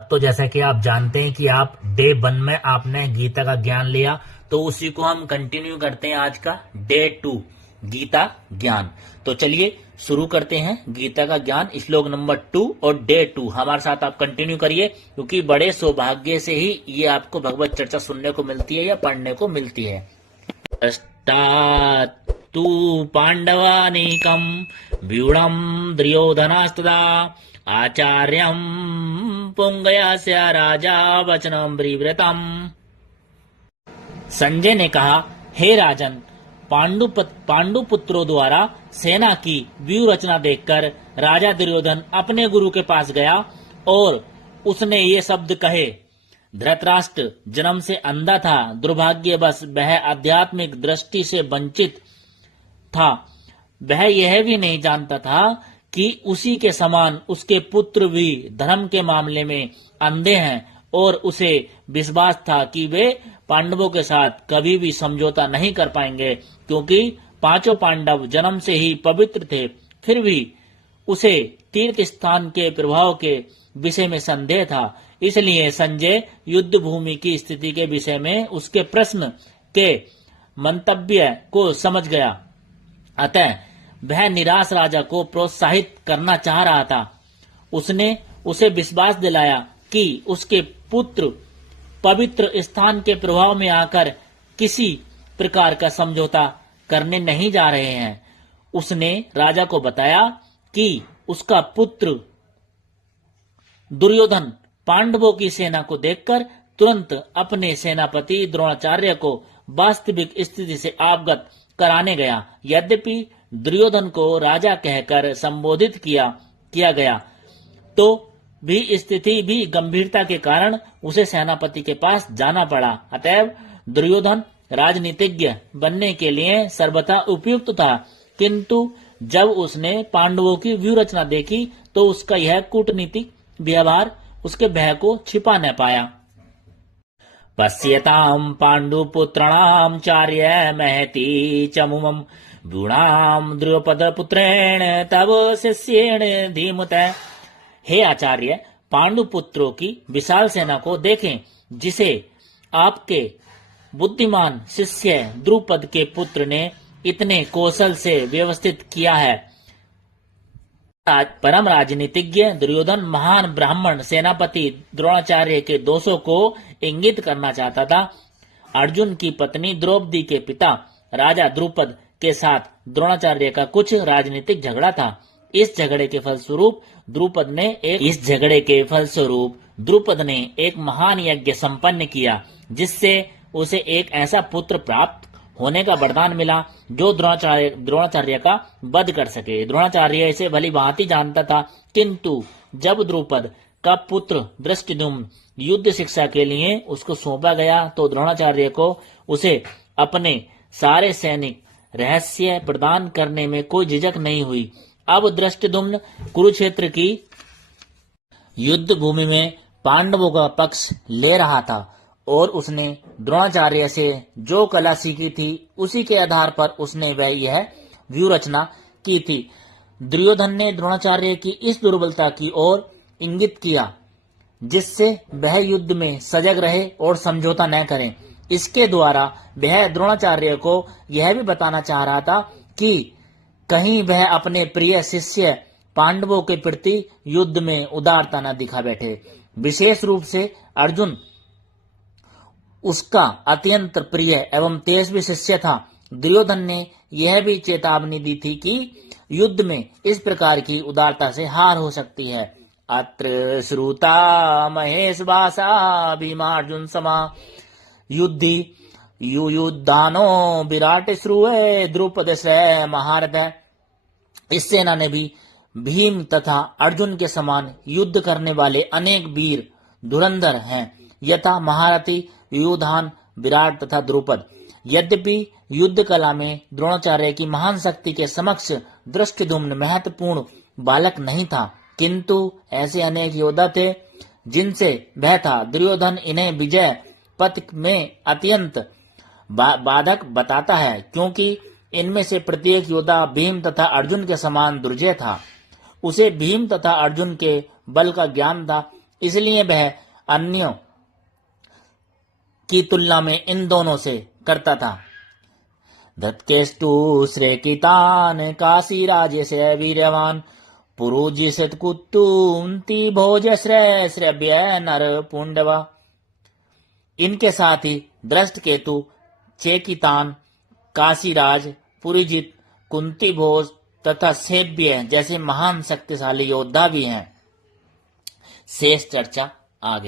तो जैसा कि आप जानते हैं कि आप डे 1 में आपने गीता का ज्ञान लिया, तो उसी को हम कंटिन्यू करते हैं आज का डे 2 गीता ज्ञान। तो चलिए शुरू करते हैं गीता का ज्ञान, श्लोक नंबर 2 और डे 2 हमारे साथ आप कंटिन्यू करिए, क्योंकि बड़े सौभाग्य से ही ये आपको भगवत चर्चा सुनने को मिलती है या पढ़ने को मिलती है। तु पांडवानीकम व्यूढ़म दुर्योधनास्तदा आचार्यम पुंगयास्य राजा वचनम ब्रीव्रतम। संजय ने कहा, हे राजन, पांडुपुत्रों द्वारा सेना की व्यूह रचना देखकर राजा दुर्योधन अपने गुरु के पास गया और उसने ये शब्द कहे। धृतराष्ट्र जन्म से अंधा था, दुर्भाग्यवश वह आध्यात्मिक दृष्टि से वंचित था। वह यह भी नहीं जानता था कि उसी के समान उसके पुत्र भी धर्म के मामले में अंधे हैं, और उसे विश्वास था कि वे पांडवों के साथ कभी भी समझौता नहीं कर पाएंगे, क्योंकि पांचों पांडव जन्म से ही पवित्र थे। फिर भी उसे तीर्थ स्थान के प्रभाव के विषय में संदेह था। इसलिए संजय युद्ध भूमि की स्थिति के विषय में उसके प्रश्न के मंतव्य को समझ गया। अतः वह निराश राजा को प्रोत्साहित करना चाह रहा था। उसने उसे विश्वास दिलाया कि उसके पुत्र पवित्र स्थान के प्रभाव में आकर किसी प्रकार का समझौता करने नहीं जा रहे हैं। उसने राजा को बताया कि उसका पुत्र दुर्योधन पांडवों की सेना को देखकर तुरंत अपने सेनापति द्रोणाचार्य को वास्तविक स्थिति से अवगत कराने गया। यद्यपि दुर्योधन को राजा कहकर संबोधित किया गया, तो भी स्थिति भी गंभीरता के कारण उसे सेनापति के पास जाना पड़ा। अतएव दुर्योधन राजनीतिज्ञ बनने के लिए सर्वथा उपयुक्त था, किंतु जब उसने पांडवों की व्यूह रचना देखी तो उसका यह कूटनीतिक व्यवहार उसके भय को छिपा न पाया। पश्यताम पांडुपुत्राणाम चार्य महती चमुमम गुणाम द्रुपद पुत्रेण तव शिष्येण धीमत। हे आचार्य, पांडुपुत्रों की विशाल सेना को देखें, जिसे आपके बुद्धिमान शिष्य द्रुपद के पुत्र ने इतने कौशल से व्यवस्थित किया है। परम राजनीतिज्ञ दुर्योधन महान ब्राह्मण सेनापति द्रोणाचार्य के दोषों को इंगित करना चाहता था। अर्जुन की पत्नी द्रौपदी के पिता राजा द्रुपद के साथ द्रोणाचार्य का कुछ राजनीतिक झगड़ा था। इस झगड़े के फलस्वरूप द्रुपद ने एक महान यज्ञ संपन्न किया, जिससे उसे एक ऐसा पुत्र प्राप्त होने का वरदान मिला जो द्रोणाचार्य का वध कर सके। द्रोणाचार्य इसे भली भांति जानता था, किंतु जब द्रुपद का पुत्र धृष्टद्युम्न युद्ध शिक्षा के लिए उसको सौंपा गया, तो द्रोणाचार्य को उसे अपने सारे सैनिक रहस्य प्रदान करने में कोई झिझक नहीं हुई। अब धृष्टद्युम्न कुरुक्षेत्र की युद्ध भूमि में पांडवों का पक्ष ले रहा था, और उसने द्रोणाचार्य से जो कला सीखी थी उसी के आधार पर उसने यह व्यूह रचना की थी। दुर्योधन ने द्रोणाचार्य की इस दुर्बलता की ओर इंगित किया, जिससे वह युद्ध में सजग रहे और समझौता न करें। इसके द्वारा वह द्रोणाचार्य को यह भी बताना चाह रहा था कि कहीं वह अपने प्रिय शिष्य पांडवों के प्रति युद्ध में उदारता न दिखा बैठे। विशेष रूप से अर्जुन उसका अत्यंत प्रिय एवं तेजस्वी शिष्य था। दुर्योधन ने यह भी चेतावनी दी थी कि युद्ध में इस प्रकार की उदारता से हार हो सकती है। अत्र श्रुता महेश भाषा भीमार्जुन समा युद्धि युयुद्धानो विराट श्रुवे द्रुपद से महारथ। इस सेना ने भी भीम तथा अर्जुन के समान युद्ध करने वाले अनेक वीर धुरंधर हैं, यथा महारथी युयुधान, विराट तथा द्रुपद। यद्यपि युद्ध कला में द्रोणाचार्य की महान शक्ति के समक्ष धृष्टद्युम्न महत्वपूर्ण बालक नहीं था, किंतु ऐसे अनेक योद्धा थे जिनसे वह था। दुर्योधन इन्हें विजय पथ में अत्यंत बाधक बताता है, क्योंकि इनमें से प्रत्येक योद्धा भीम तथा अर्जुन के समान दुर्जय था। उसे भीम तथा अर्जुन के बल का ज्ञान था, इसलिए वह अन्यों की तुलना में इन दोनों से करता था। धृतकेष्टु श्रेकितान काशी राज्य से वीरवान पुरुजित कुत्तुंती भोज श्रेय श्रव्य नर पुंडवा। इनके साथ ही दृष्टकेतु, चेकितान, काशीराज, पुरीजित, कुंती भोज तथा सेव्य जैसे महान शक्तिशाली योद्धा भी हैं। शेष चर्चा आगे।